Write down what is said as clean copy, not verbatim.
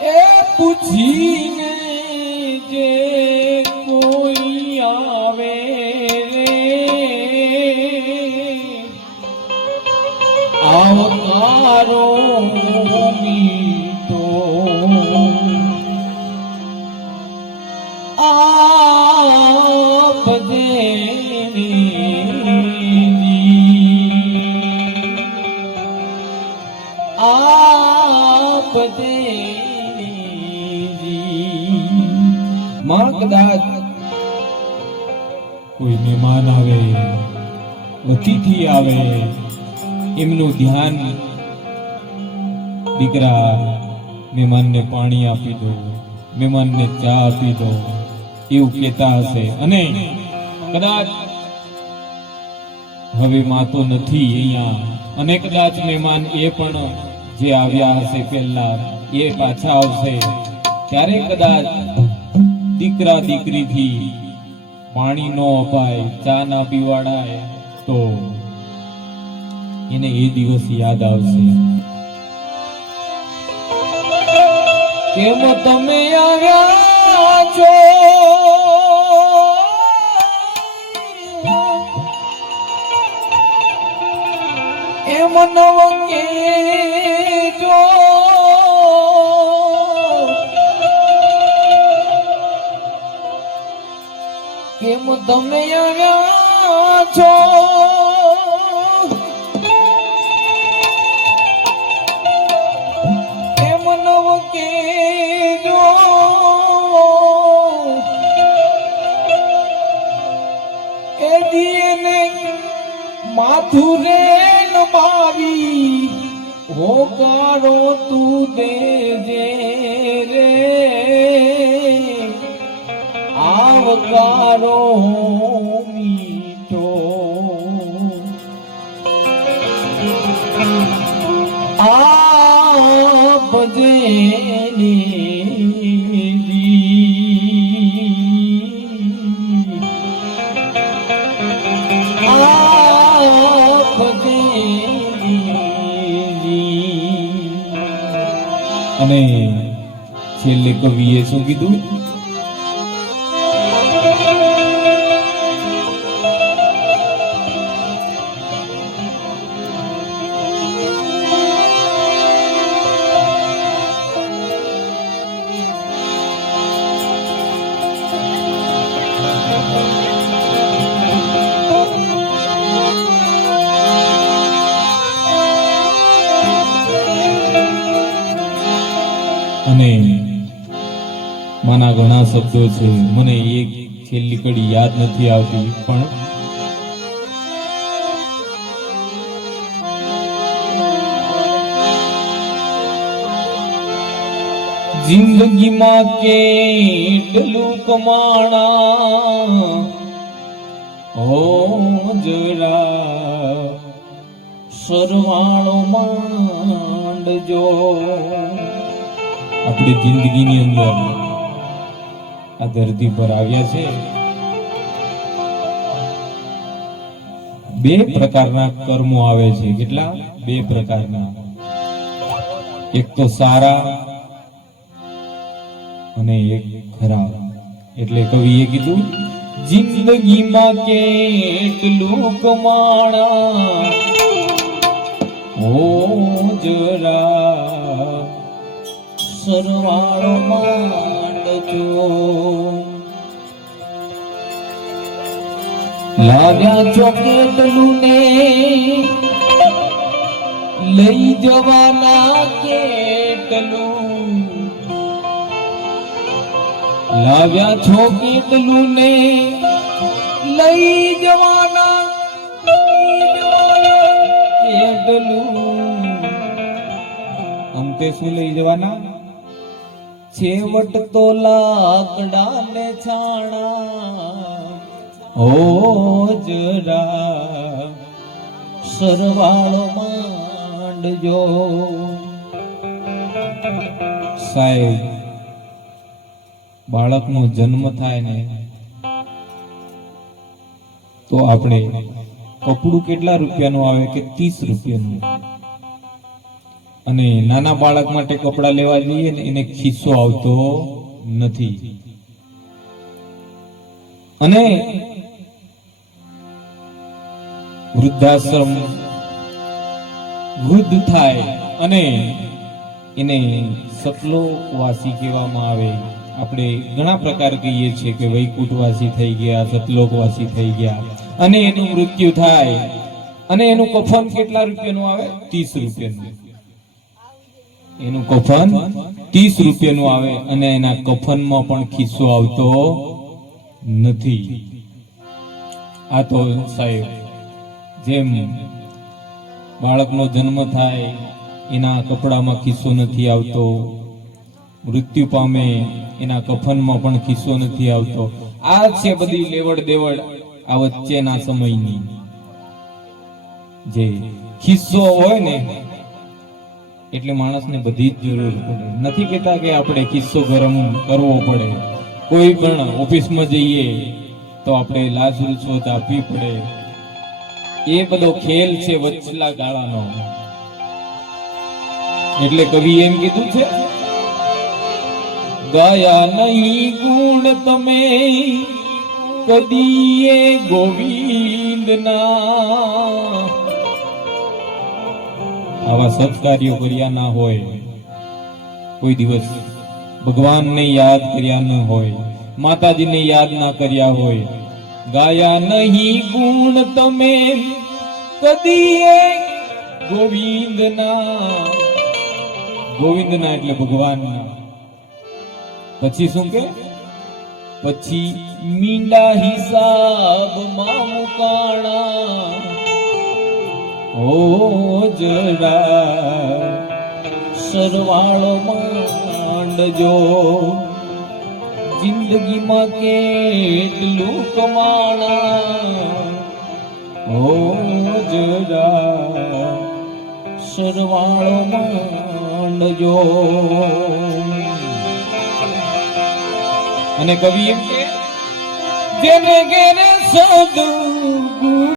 એ પૂછીને જે કોઈ આવે રે આવકારો મીઠો આપજે આપજે માં કદાચ કોઈ મહેમાન આવે અતિથિ આવે એમનું ધ્યાન દીકરા મહેમાનને પાણી આપી દો મહેમાનને ચા આપી દો એવું કહેતા હશે અને કદાચ હવે માં તો નથી અહીંયા અને કદાચ મહેમાન એ પણ જે આવ્યા હશે પહેલા એ પાછા આવશે ત્યારે કદાચ દીકરા દીકરીથી પાણી નો અપાય ચા ના પીવાડાય તો એને એ દિવસ યાદ આવશે કેમ તમે આવ્યા છો એમ નવ કેજો કેમ તમે આવ્યા છો એમ નવ કેજો એ દીને માથું રે નમાવી હોકારો તું દેજે રે આવકારો મીઠો આપજે અને છેલ્લે કવિએ શું કીધું અને માના ઘણા શબ્દો છે મને એક છેલ્લી કડી યાદ નથી આવતી પણ જિંદગીમાં કેટલું કમાણા હો જરા સરવાળો માંડજો આપણી જિંદગીની અંદર આ ધરતી પર આવ્યા છે બે પ્રકારના કર્મો આવે છે કેટલા બે પ્રકારના એક તો સારા અને એક ખરાબ એટલે કવિએ કીધું જિંદગીમાં કેટલું કમાણા હો જરા સરવાળો માંડજો લાવ્યા છો કેટલું ને લઈ જવાના કેટલું લાવ્યા છો કેટલું ને લઈ જવાના કેટલું અંતે શું લઈ જવાના છેવટ તો લાકડા ને છાણા હો જરા સરવાળો માંડજો સાહેબ બાળકનો જન્મ થાય ને તો આપણે કપડું કેટલા રૂપિયાનું આવે કે 30 રૂપિયાનું અને નાના બાળક માટે કપડા લેવા જઈએ ને એને ખિસ્સો આવતો નથી. અને વૃદ્ધાશ્રમ વૃદ્ધ થાય અને એને સતલોકવાસી કહેવામાં આવે. આપણે ઘણા પ્રકાર કહીએ છીએ કે વૈકુંઠવાસી થઈ ગયા, સતલોકવાસી થઈ ગયા. અને એનું મૃત્યુ થાય અને એનું કફન કેટલા રૂપિયાનું આવે? 30 રૂપિયાનું. એનું કફન 30 રૂપિયાનું આવે અને એના કફનમાં પણ ખિસ્સો આવતો નથી. આ તો સાહેબ જેમ બાળકનો જન્મ થાય એના કપડામાં ખિસ્સો નથી આવતો, મૃત્યુ પામે એના કફનમાં પણ ખિસ્સો નથી આવતો. આ છે બધી લેવડ દેવડ આ વચ્ચેના સમયની. જે ખિસ્સો હોય ને એટલે માણસને બધી જ જરૂર પડે. નથી કહેતા કે આપણે ખિસ્સો ગરમ કરવો પડે. કોઈ પણ ઓફિસમાં જઈએ તો આપણે લાજ રૂશ્વત આપવી પડે. એ બધો ખેલ છે વચલા ગાળાનો. એટલે કવિ એમ કીધું છે, ગાયા નહીં ગુણ તમે કદીએ ગોવિંદના. આવા સત્કાર્યો કર્યા ના હોય, કોઈ દિવસ ભગવાનને યાદ કર્યા ન હોય, માતાજીને યાદ ના કર્યા હોય. ગાયા નહીં ગુણ તમે કદીએ ગોવિંદના. ગોવિંદના એટલે ભગવાનના. પછી શું કે? પછી મીંડા હિસાબમાં મુકાણા. ઓ જરા સરવાળો માંડજો, જિંદગીમાં કેટલું કમાણા. ઓ જરા સરવાળો માંડજો. અને કવિ એમ કે જેને ઘેરે સદગુરુ